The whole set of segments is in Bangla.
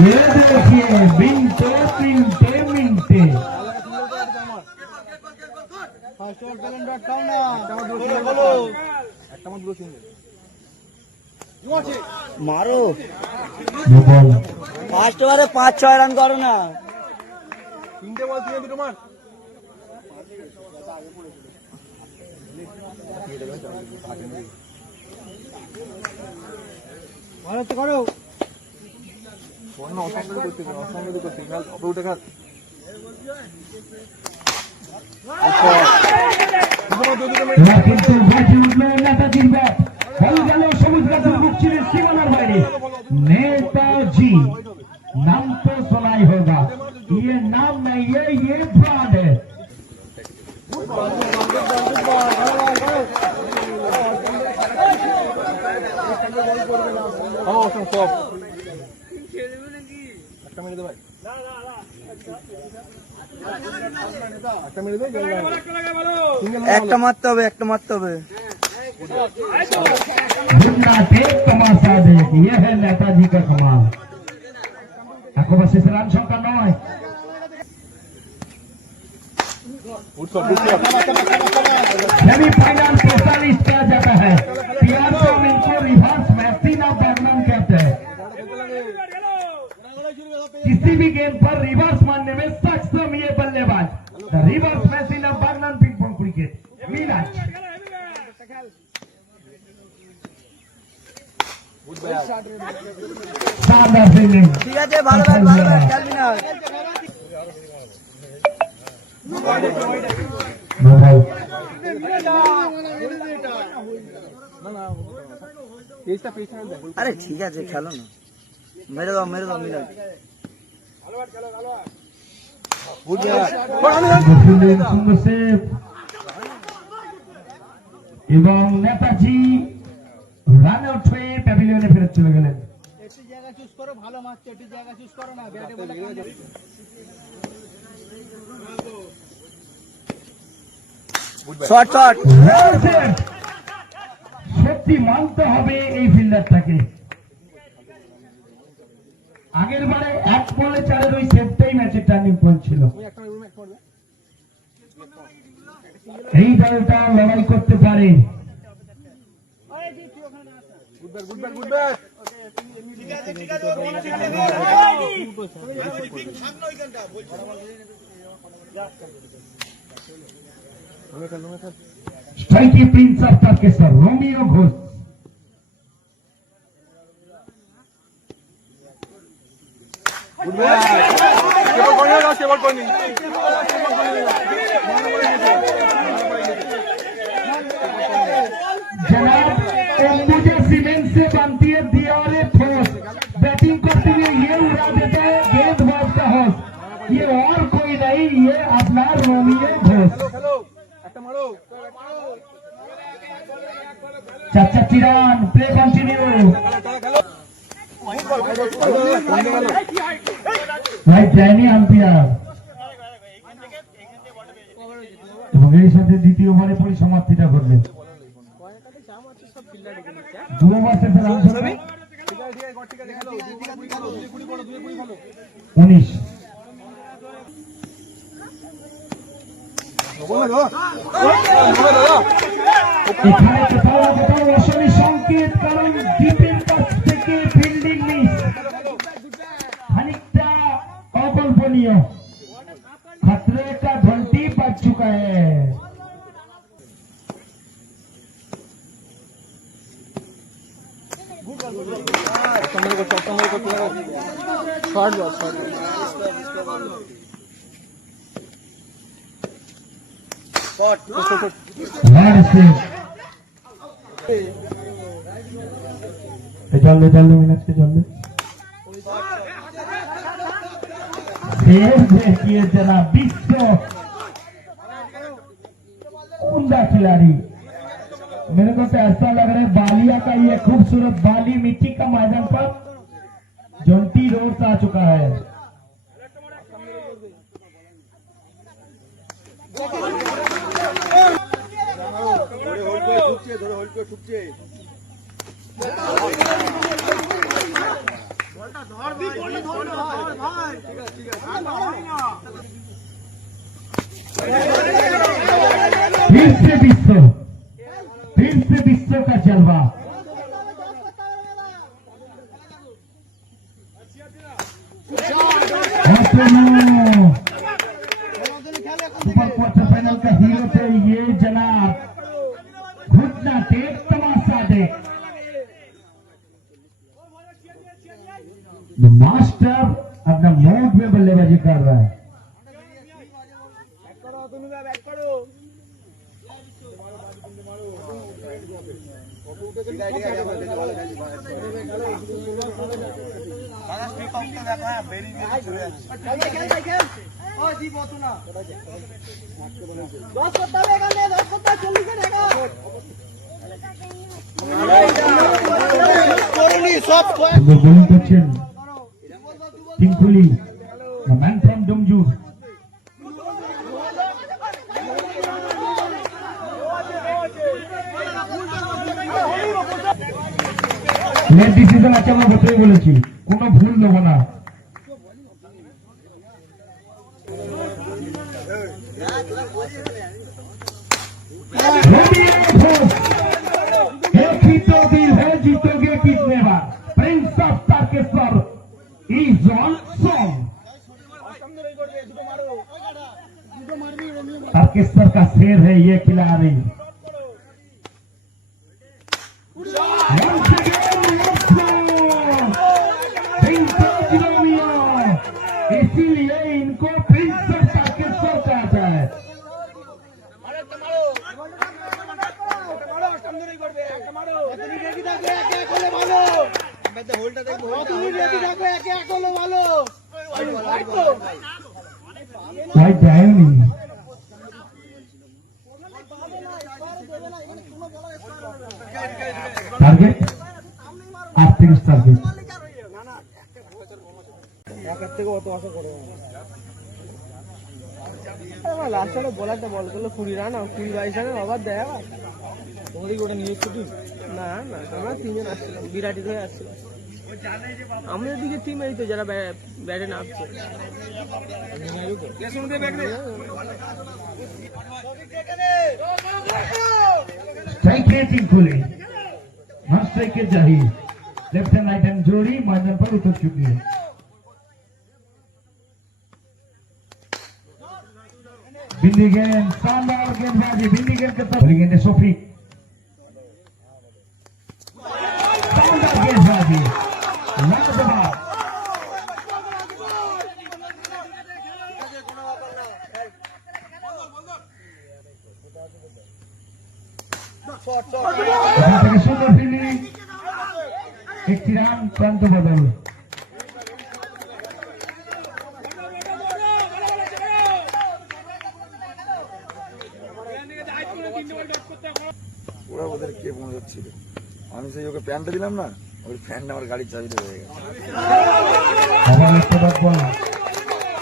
ये देखिए मिनटे मिनटे मिनटे मारो फास्ट ओवरे 5-6 রান করো না। তিনটে বল দিয়ে দুটো মার। ভালো তো করো। কোন অসম্ভব করতে সিগন্যাল অপরুটে খা। কিন্তু বাকি উঠলো নেতাজির ব্যাট, বল গেল সবুজ গাছের বুক চিরে সীমানার বাইরে। नेताजी नाम तो सुना ही होगा, ये नाम नहीं है, ये ब्रांड है। একটা মারতে হবে, একটা মারতে হবে। तमाशा देख, ये है नेताजी का कमाल। आपको बस इस रान संख्या 9 है। सेमीफाइनल स्पेशलिस्ट किया जाता है। इनको रिवर्स मैसीना बर्नम कहते हैं। किसी भी गेम पर रिवर्स मारने में सक्षम ये बल्लेबाज रिवर्स मैसीना बर्नम पिंग पोंग क्रिकेट मिलाज। ঠিক আছে, ভালো ব্যাট, ভালো ব্যাট, খেলবি না। আরে ঠিক আছে, খেলো না, মেরে দাও মেরে দাও মিলাজ। এবং নেতাজি রান আউট হয়ে প্যাভিলিয়নে ফেরত চলে গেলেন। একটি জায়গা চুজ করো, ভালো মারছো, একটি জায়গা চুজ করো না, ব্যাটে বলে শট শট। সত্যি মানতে হবে এই ফিল্ডারটাকে। আগের বারে 1 বলে 4 ওই সেটটাই ম্যাচের টার্নিং পয়েন্ট ছিল। এই দলটা লড়াই করতে পারে। स्ट्राइकी prince of Tarakeswar Romeo Ghosh. जनाब अंबुजा सीमेंट से बनती है दीवारें ठोस, बैटिंग करते हुए ये उड़ा देता है गेंदबाज का होश। ये और कोई नहीं, ये अपना रोमियो घोष। चाचा चिरान प्ले कंटिन्यू। রাইট লাইনে আম্পায়ার এবং এর সাথে দ্বিতীয় ওভারে পরিসমাপ্তিটা করবে। 2 ওভার শেষে রান হবে 19। এখানে কোথাও কোথাও অশনি সংকেত, কারণ ডিপের কাছ থেকে ফিল্ডিং মিস, খানিকটা অকল্পনীয়। खतरे का घंटी बज चुका है। चल दे मिनट के चल देखिए जनाब 20 उम्दा खिलाड़ी। मेरे को तो ऐसा लग रहा है बालिया का ये खूबसूरत बाली मिट्टी का मैदान पर जोंटी रोड से आ चुका है। फिर से विश्व का जलवा। सुपर क्वार्टर फाइनल का हीरो थे ये जनाब, घुटना देख तमाशा देख। मास्टर अपना मोड में बल्लेबाजी कर रहा है। বোলিং করছেন টিঙ্কুলি, ম্যান ফ্রম ডুমজুর। নেট ডিসিশন আছে, আমরা বলতেই বলেছি কোনো ভুল নেব না। जीतोगे कितने बार? Prince of Tarakeswar is on song. Tarakeswar का शेर है ये खिलाड़ी। इसीलिए इनको प्रिंस ऑफ तारकेश्वर कहता है। Target 38 target. লাস্টে বলারটা বল করলো 20 রান 20-22 রানের ওভার দেয়। ওই ওটা নিয়ে ছুটি না না, আমরা তিনজন আসছিলাম, বিরাটি হয়ে আসছিলাম। আমাদের দিকে টিম এই তো যারা ব্যাটে নামছে। लेफ्ट एंड राइट हैंड जोड़ी मैदान पर उतर चुकी है। बिंदी गेंद, शानदार गेंदबाजी, बिंदी गेंद के साथ गेंद सोफी, शानदार गेंदबाजी, लाजवाब। सुंदर फील्डिंग, एक तिरान प्रांत बदल। ওরা ওদের কে মনে হচ্ছিল, আমি সেই ওকে প্যান্টটা দিলাম না, ওই প্যান্টটা আমার গাড়ির চাবিতে হয়ে গেছে।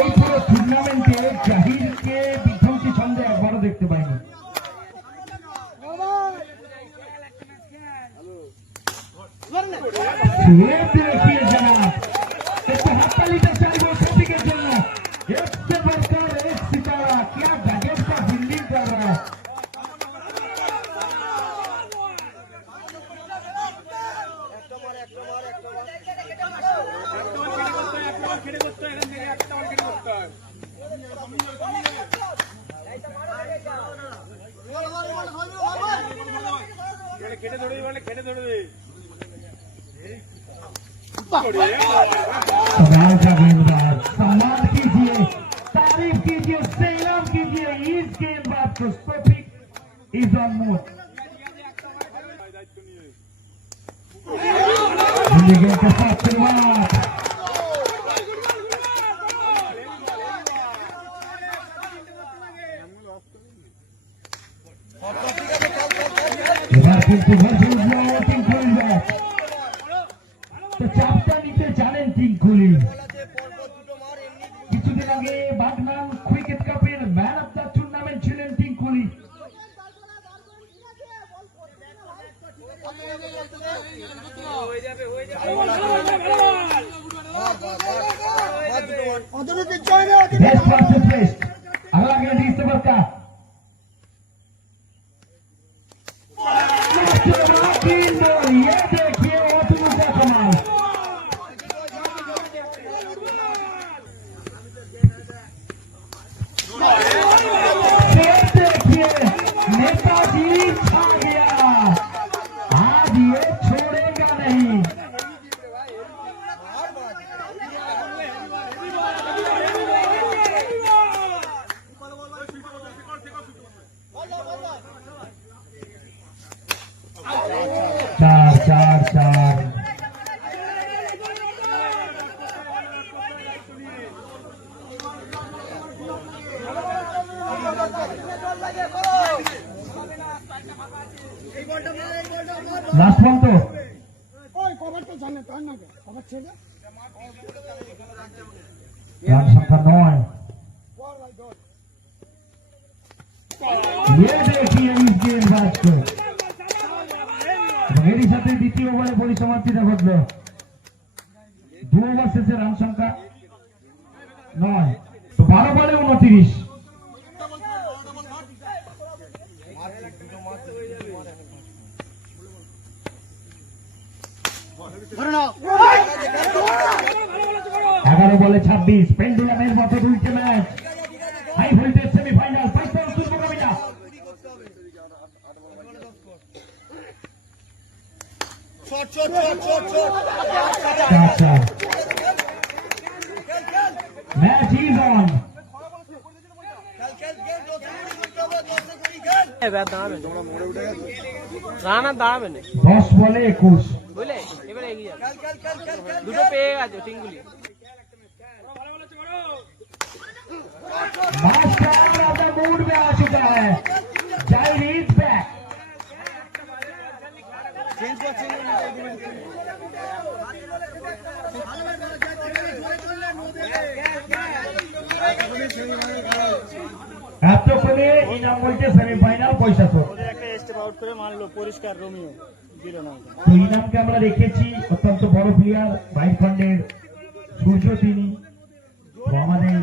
এই পুরো টুর্নামেন্টে জাহিরকে বিধ্বংসী ছন্দে একবারও দেখতে পাইনি। देखिए जनाब, हाथतालिটা চাইবো সঠিকের জন্য। एक से बढ़कर एक सितारा, क्या गजब का फील्डिंग कर रहा है। सवाल का गेंदबाज, सम्मान कीजिए, तारीफ कीजिए, सलाम कीजिए इस गेंदबाज को। स्टॉपिक इज ऑन मूड। गेंद के साथ शुरुआत, কিন্তু ভেসে উঠল টিঙ্কুলির ব্যাট। তো চাপটা নিতে জানেন টিঙ্কুলি। কিছুদিন আগে বাগনান ক্রিকেট কাপের ম্যান অফ দ্য টুর্নামেন্ট ছিলেন টিঙ্কুলি। Best versus best. अगला गेम इस ओवर का ये देखिए ओटू का कमाल। देखिए नेताजी छा गया, आज ये छोड़ेगा नहीं। चार चार चार लास्ट बॉल तो रन संख्या 9। ये देखिए इस गेंदबाज को। এরই সাথে দ্বিতীয় ওভারে পরিসমাপ্তিটা ঘটল। 2 ওভার শেষে রান সংখ্যা 9। তো 12 বলে 29। এগারো বলে 26। পেন্ডুলামের মতো দুইটা ম্যাচ। হাই ভোল্টেজ সেমিফাইনাল পাইথন মোকাবিলা। Match is on. রানা দাঁড়াবে না 10 বলে 21। বুঝলে এবারে এগিয়ে যাবে, দুটো পেয়ে গেছে টিঙ্গুলি। मास्टर अब मूड में आ चुका है। जाहिर इज बैक। এতক্ষণে ইনাম বলছে সেমিফাইনাল পয়সা তো একটা স্টেপ আউট করে মারলো পরিষ্কার রোমিও দিল না। তো ইনামকে আমরা রেখেছি অত্যন্ত বড় প্লেয়ার বাইক খন্ডের সূর্য তিনি। তো আমাদের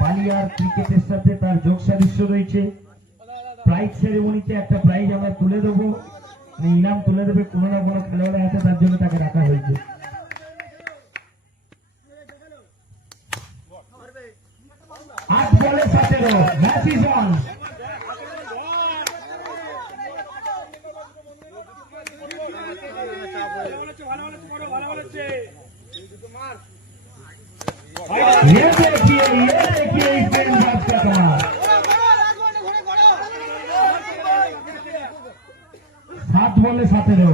বালিয়ার ক্রিকেটের সাথে তার যোগ সাদৃশ্য রয়েছে। প্রাইজ সেরেমনিতে একটা প্রাইজ আমরা তুলে দেবো, ইনাম তুলে দেবে কোনো না কোনো খেলোয়াড়ের হাতে, তার জন্য তাকে রাখা হয়েছে। 8 বলে 17। Match is on. ये देखिए इस गेंदबाज का कमाल। 7 বলে 17।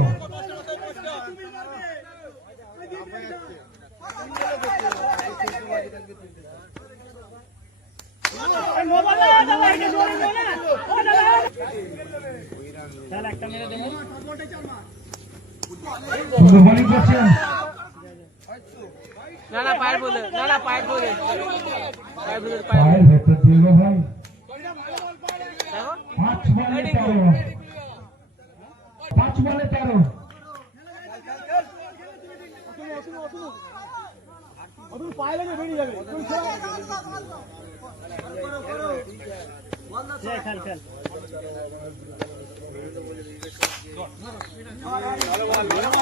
সুন্দর বোলিং করছেন। না না পায়ের বলে, না না পায়ের বলে, পায়ের বলে, পায়ের ভেতর দিল ভাই। দেখো 5 বলে 13। 5 বলে 13। খেল খেল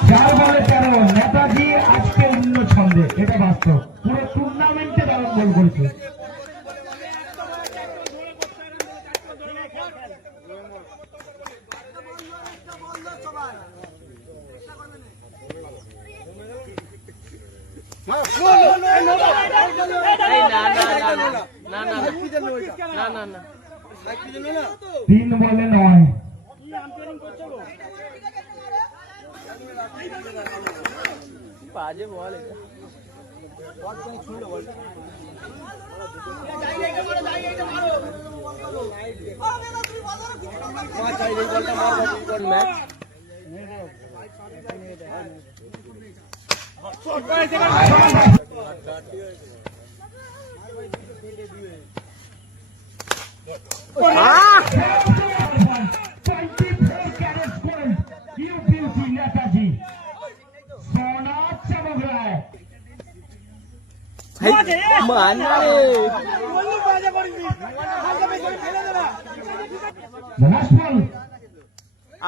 4 বলে 13। নেতাজি আজকে অন্য ছন্দে, এটা বাস্তব। পুরো টুর্নামেন্টে দারুণ গোল করেছে। এই না না না না না না না না 3 বলে 9। বাজে বল এটা। ম্যাচ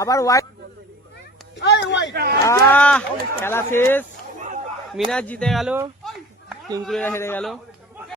আবার ওয়াইড খেলা শেষ। মিনাজ জিতে গেল, টিঙ্কুরেরা হেরে গেল।